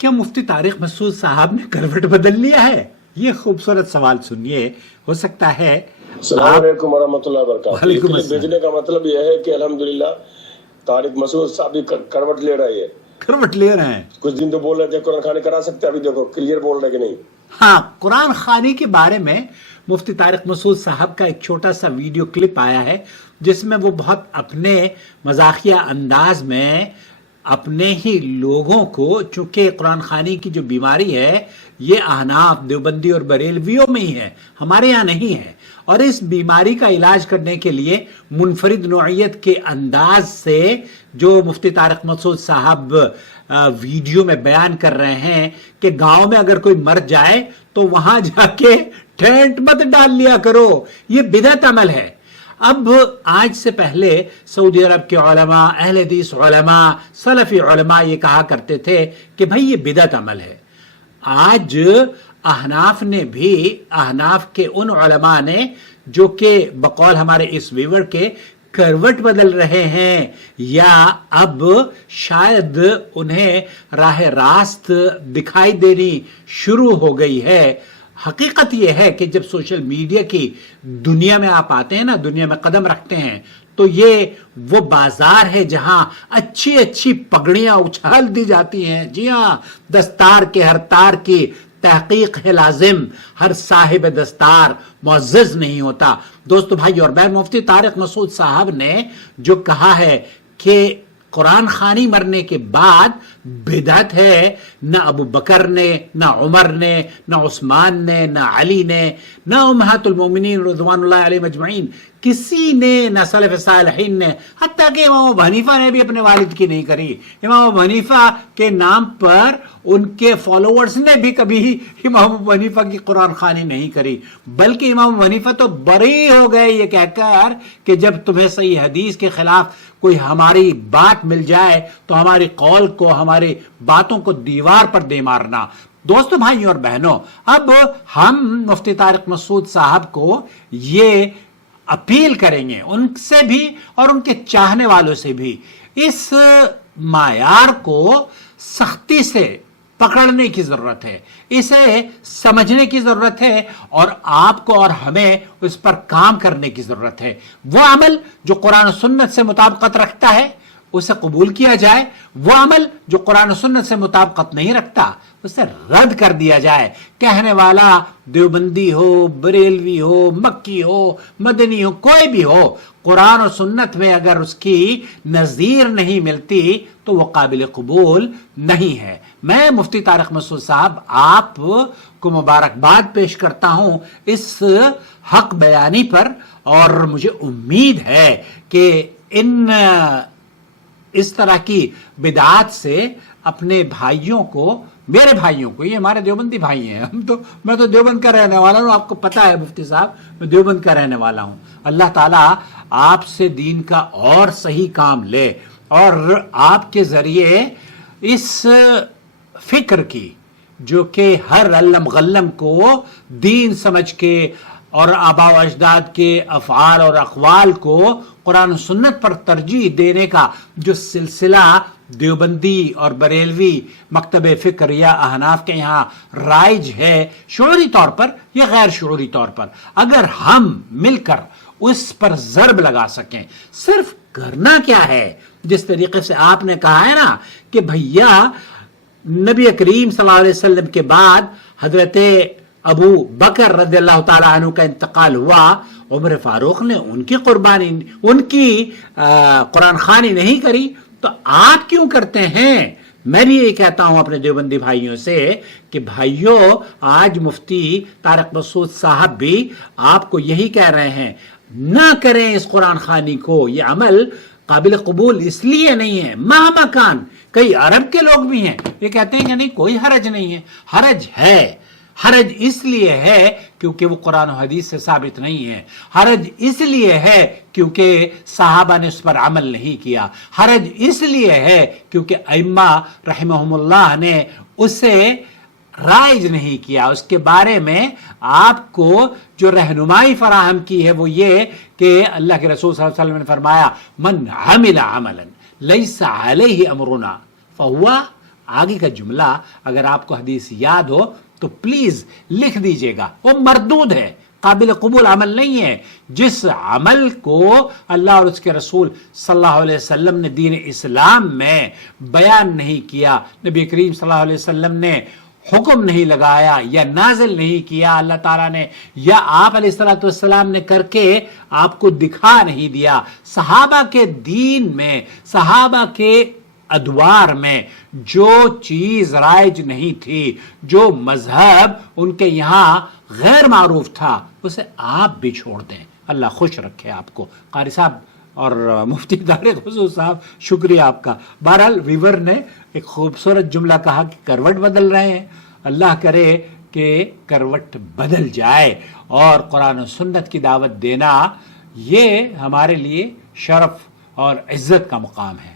کیا مفتی طارق مسعود صاحب نے کروٹ بدل لیا ہے؟ یہ خوبصورت سوال سنیے، ہو سکتا ہے السلام علیکم ورحمۃ اللہ وبرکاتہ۔ وعلیکم یہ السلام۔ بھیجنے کا مطلب یہ ہے کہ الحمدللہ طارق مسعود صاحب بھی کروٹ لے رہے ہیں، کروٹ لے رہے ہیں۔ کچھ دن تو بول رہے تھے قرآن خوانی کرا سکتے، ابھی دیکھو کلیئر بول رہے کہ نہیں۔ ہاں، قرآن خوانی کے بارے میں مفتی طارق مسعود صاحب کا ایک چھوٹا سا ویڈیو کلپ آیا ہے جس میں وہ بہت اپنے مزاحیہ انداز میں اپنے ہی لوگوں کو، چونکہ قرآن خوانی کی جو بیماری ہے یہ احناف، دیوبندی اور بریلویوں میں ہی ہے، ہمارے یہاں نہیں ہے، اور اس بیماری کا علاج کرنے کے لیے منفرد نوعیت کے انداز سے جو مفتی طارق مسعود صاحب ویڈیو میں بیان کر رہے ہیں کہ گاؤں میں اگر کوئی مر جائے تو وہاں جا کے ٹینٹ مت ڈال لیا کرو، یہ بدعت عمل ہے۔ اب آج سے پہلے سعودی عرب کے علماء، اہل حدیث علماء، سلفی علماء یہ کہا کرتے تھے کہ بھائی یہ بدعت عمل ہے۔ آج احناف نے بھی، احناف کے ان علماء نے جو کہ بقول ہمارے اس ویور کے کروٹ بدل رہے ہیں یا اب شاید انہیں راہ راست دکھائی دینی شروع ہو گئی ہے۔ حقیقت یہ ہے کہ جب سوشل میڈیا کی دنیا میں آپ آتے ہیں نا، دنیا میں قدم رکھتے ہیں، تو یہ وہ بازار ہے جہاں اچھی اچھی پگڑیاں اچھال دی جاتی ہیں۔ جی ہاں، دستار کے ہر تار کی تحقیق ہے لازم، ہر صاحب دستار معزز نہیں ہوتا۔ دوستو، بھائی اور بہن، مفتی طارق مسعود صاحب نے جو کہا ہے کہ قرآن خوانی مرنے کے بعد بدعت ہے، نہ ابو بکر نے، نہ عمر نے، نہ عثمان نے، نہ علی نے، نہ امہات المومنین رضوان اللہ علیہ مجمعین، کسی نے، نہ سلف صالحین نے، حتیٰ کہ امام ابو حنیفہ نے بھی اپنے والد کی نہیں کری۔ امام ابو حنیفہ کے نام پر ان کے فالوورز نے بھی کبھی امام ابو حنیفہ کی قرآن خوانی نہیں کری، بلکہ امام ابو حنیفہ تو بری ہو گئے یہ کہہ کر کہ جب تمہیں صحیح حدیث کے خلاف کوئی ہماری بات مل جائے تو ہماری قول کو، ہماری باتوں کو دیوار پر دے مارنا۔ دوستو، بھائیوں اور بہنوں، اب ہم مفتی طارق مسعود صاحب کو یہ اپیل کریں گے، ان سے بھی اور ان کے چاہنے والوں سے بھی، اس معیار کو سختی سے پکڑنے کی ضرورت ہے، اسے سمجھنے کی ضرورت ہے، اور آپ کو اور ہمیں اس پر کام کرنے کی ضرورت ہے۔ وہ عمل جو قرآن و سنت سے مطابقت رکھتا ہے اسے قبول کیا جائے، وہ عمل جو قرآن و سنت سے مطابقت نہیں رکھتا اسے رد کر دیا جائے۔ کہنے والا دیوبندی ہو، بریلوی ہو، مکی ہو، مدنی ہو، کوئی بھی ہو، قرآن و سنت میں اگر اس کی نظیر نہیں ملتی تو وہ قابل قبول نہیں ہے۔ میں مفتی طارق مسعود صاحب آپ کو مبارکباد پیش کرتا ہوں اس حق بیانی پر، اور مجھے امید ہے کہ اس طرح کی بدعات سے اپنے بھائیوں کو، میرے بھائیوں کو، یہ ہمارے دیوبندی بھائی ہیں، میں تو دیوبند کا رہنے والا ہوں، آپ کو پتا ہے مفتی صاحب میں دیوبند کا رہنے والا ہوں۔ اللہ تعالیٰ آپ سے دین کا اور صحیح کام لے، اور آپ کے ذریعے اس فکر کی جو کہ ہر علم غلم کو دین سمجھ کے اور آباء و اجداد کے افعال اور اقوال کو قرآن و سنت پر ترجیح دینے کا جو سلسلہ دیوبندی اور بریلوی مکتب فکر یا احناف کے یہاں رائج ہے، شعوری طور پر یا غیر شعوری طور پر، اگر ہم مل کر اس پر ضرب لگا سکیں، صرف کرنا کیا ہے، جس طریقے سے آپ نے کہا ہے نا کہ بھیا نبی کریم صلی اللہ علیہ وسلم کے بعد حضرت ابو بکر رضی اللہ تعالیٰ عنہ کا انتقال ہوا، عمر فاروق نے ان کی قربانی، ان کی قرآن خوانی نہیں کری، تو آپ کیوں کرتے ہیں؟ میں بھی یہ کہتا ہوں اپنے دیوبندی بھائیوں سے کہ بھائیوں، آج مفتی طارق مسعود صاحب بھی آپ کو یہی کہہ رہے ہیں، نہ کریں اس قرآن خوانی کو، یہ عمل قابل قبول اس لیے نہیں ہے، مہما کان۔ کئی عرب کے لوگ بھی ہیں، یہ کہتے ہیں کہ نہیں کوئی حرج نہیں ہے۔ حرج ہے، حرج اس لیے ہے کیونکہ وہ قرآن و حدیث سے ثابت نہیں ہے، حرج اس لیے ہے کیونکہ صحابہ نے اس پر عمل نہیں کیا، حرج اس لیے ہے کیونکہ ائمہ رحمہم اللہ نے اسے رائج نہیں کیا، اس کے بارے میں آپ کو جو رہنمائی فراہم کی ہے وہ یہ کہ اللہ کے رسول صلی اللہ علیہ وسلم نے فرمایا من عمل عملا لیس علیہ امرنا فہو آگے کا جملہ اگر آپ کو حدیث یاد ہو تو پلیز لکھ دیجئے گا، وہ مردود ہے، قابل قبول عمل نہیں ہے۔ جس عمل کو اللہ اور اس کے رسول صلی اللہ علیہ وسلم نے دین اسلام میں بیان نہیں کیا، نبی کریم صلی اللہ علیہ وسلم نے حکم نہیں لگایا یا نازل نہیں کیا اللہ تعالیٰ نے، یا آپ علیہ السلام نے کر کے آپ کو دکھا نہیں دیا، صحابہ کے دین میں، صحابہ کے ادوار میں جو چیز رائج نہیں تھی، جو مذہب ان کے یہاں غیر معروف تھا، اسے آپ بھی چھوڑ دیں۔ اللہ خوش رکھے آپ کو۔ قاری صاحب اور مفتی طارق مسعود صاحب، شکریہ آپ کا۔ بہرحال ویور نے ایک خوبصورت جملہ کہا کہ کروٹ بدل رہے ہیں، اللہ کرے کہ کروٹ بدل جائے اور قرآن و سنت کی دعوت دینا یہ ہمارے لیے شرف اور عزت کا مقام ہے۔